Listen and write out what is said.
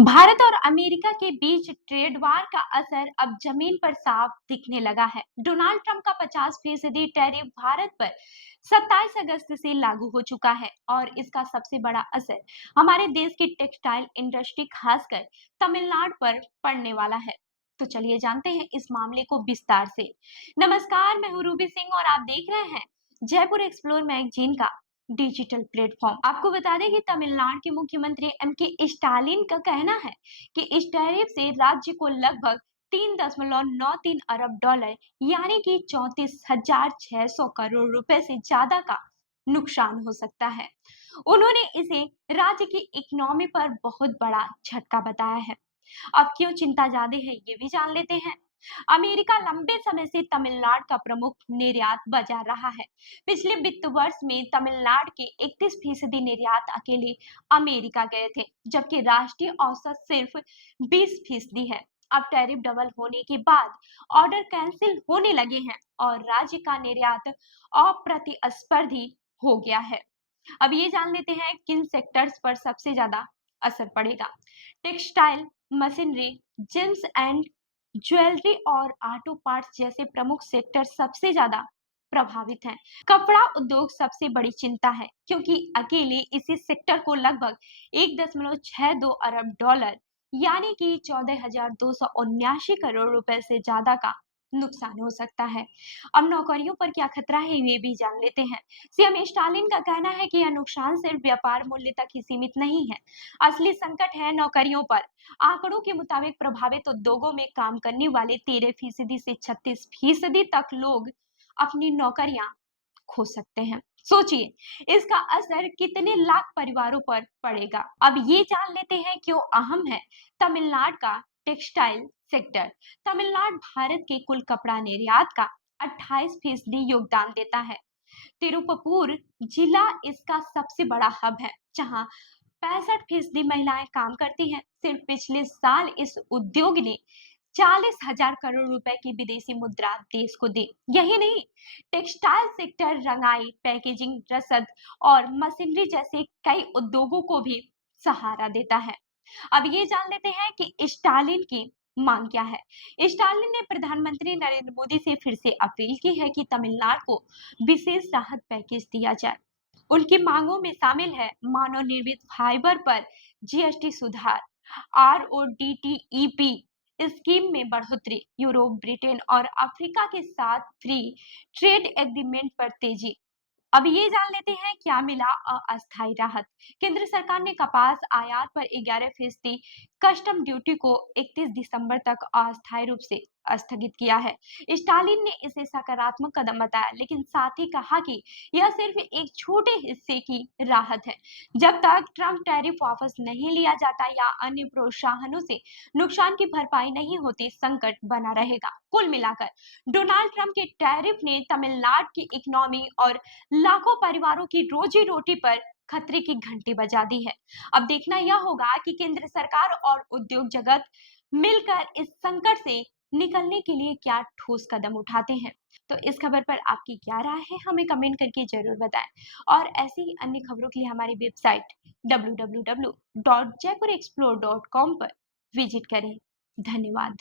भारत और अमेरिका के बीच trade war का असर अब जमीन पर साफ दिखने लगा है। डोनाल्ड ट्रंप का 50% टैरिफ भारत पर 27 अगस्त से लागू हो चुका है और इसका सबसे बड़ा असर हमारे देश की टेक्सटाइल इंडस्ट्री खासकर तमिलनाडु पर पड़ने वाला है। तो चलिए जानते हैं इस मामले को विस्तार से। नमस्कार, मैं हूं रूबी सिंह और आप देख रहे हैं जयपुर एक्सप्लोर मैगजीन का डिजिटल प्लेटफॉर्म। आपको बता दें कि तमिलनाडु के मुख्यमंत्री एम.के. स्टालिन का कहना है कि इस टैरिफ से राज्य को लगभग 3.93 अरब डॉलर यानी कि 34,600 करोड़ रुपए से ज्यादा का नुकसान हो सकता है। उन्होंने इसे राज्य की इकोनॉमी पर बहुत बड़ा झटका बताया है। अब क्यों चिंता ज्यादा है ये भी जान लेते हैं। अमेरिका लंबे समय से तमिलनाडु का प्रमुख निर्यात बाजार रहा है। पिछले वित्त वर्ष में तमिलनाडु के 31% निर्यात अकेले अमेरिका गए थे, जबकि राष्ट्रीय औसत सिर्फ 20% है। अब टैरिफ डबल होने के बाद ऑर्डर कैंसिल होने लगे हैं और राज्य का निर्यात अप्रतिस्पर्धी हो गया है। अब ये जान लेते हैं किन सेक्टर्स पर सबसे ज्यादा असर पड़ेगा। Textile, machinery, James and jewellery और ऑटो पार्ट्स जैसे प्रमुख सेक्टर सबसे ज्यादा प्रभावित हैं। कपड़ा उद्योग सबसे बड़ी चिंता है क्योंकि अकेले इसी सेक्टर को लगभग 1.62 अरब डॉलर यानी कि 14,279 करोड़ रुपए से ज्यादा का नुकसान हो सकता है। अब नौकरियों पर क्या खतरा है ये भी जान लेते हैं। सीएम स्टालिन का कहना है कि यह नुकसान सिर्फ व्यापार मूल्य तक ही सीमित नहीं है, असली संकट है नौकरियों पर। आंकड़ों के मुताबिक प्रभावित उद्योगों में काम करने वाले 13% से 36% तक लोग अपनी नौकरियां खो सकते हैं। सोचिए इसका असर कितने लाख परिवारों पर पड़ेगा। अब ये जान लेते हैं क्यों अहम है तमिलनाडु का टेक्सटाइल सेक्टर। तमिलनाडु भारत के कुल कपड़ा निर्यात का 28% योगदान देता है। तिरुपपुर जिला इसका सबसे बड़ा हब है, जहां 65% महिलाएं काम करती हैं। सिर्फ पिछले साल इस उद्योग ने 40,000 करोड़ रुपए की विदेशी मुद्रा देश को दी। यही नहीं, टेक्सटाइल सेक्टर रंगाई, पैकेजिंग, रसद और मशीनरी जैसे कई उद्योगों को भी सहारा देता है। अब ये जान लेते हैं कि स्टालिन की मांग क्या है। स्टालिन ने प्रधानमंत्री नरेंद्र मोदी से फिर से अपील की है कि तमिलनाडु को विशेष राहत पैकेज दिया जाए। उनकी मांगों में शामिल है मानव निर्मित फाइबर पर जीएसटी सुधार, आरओडीटीईपी स्कीम में बढ़ोतरी, यूरोप, ब्रिटेन और अफ्रीका के साथ फ्री ट्रेड एग्रीमेंट पर तेजी। अब ये जान लेते हैं क्या मिला अस्थायी राहत। केंद्र सरकार ने कपास आयात पर 11% कस्टम ड्यूटी को 31 दिसंबर तक अस्थायी रूप से स्थगित किया है। स्टालिन ने इसे सकारात्मक कदम बताया, लेकिन साथ ही कहा कि यह सिर्फ एक छोटे हिस्से की राहत है। जब तक ट्रम्प टैरिफ वापस नहीं लिया जाता या अन्य प्रोत्साहनों से नुकसान की भरपाई नहीं होती, संकट बना रहेगा। कुल मिलाकर डोनाल्ड ट्रंप के टैरिफ ने तमिलनाडु की इकोनॉमी और लाखों परिवारों की रोजी रोटी पर खतरे की घंटी बजा दी है। अब देखना यह होगा कि केंद्र सरकार और उद्योग जगत मिलकर इस संकट से निकलने के लिए क्या ठोस कदम उठाते हैं। तो इस खबर पर आपकी क्या राय है, हमें कमेंट करके जरूर बताएं। और ऐसी ही अन्य खबरों के लिए हमारी वेबसाइट www.jaipurexplore.com पर विजिट करें। धन्यवाद।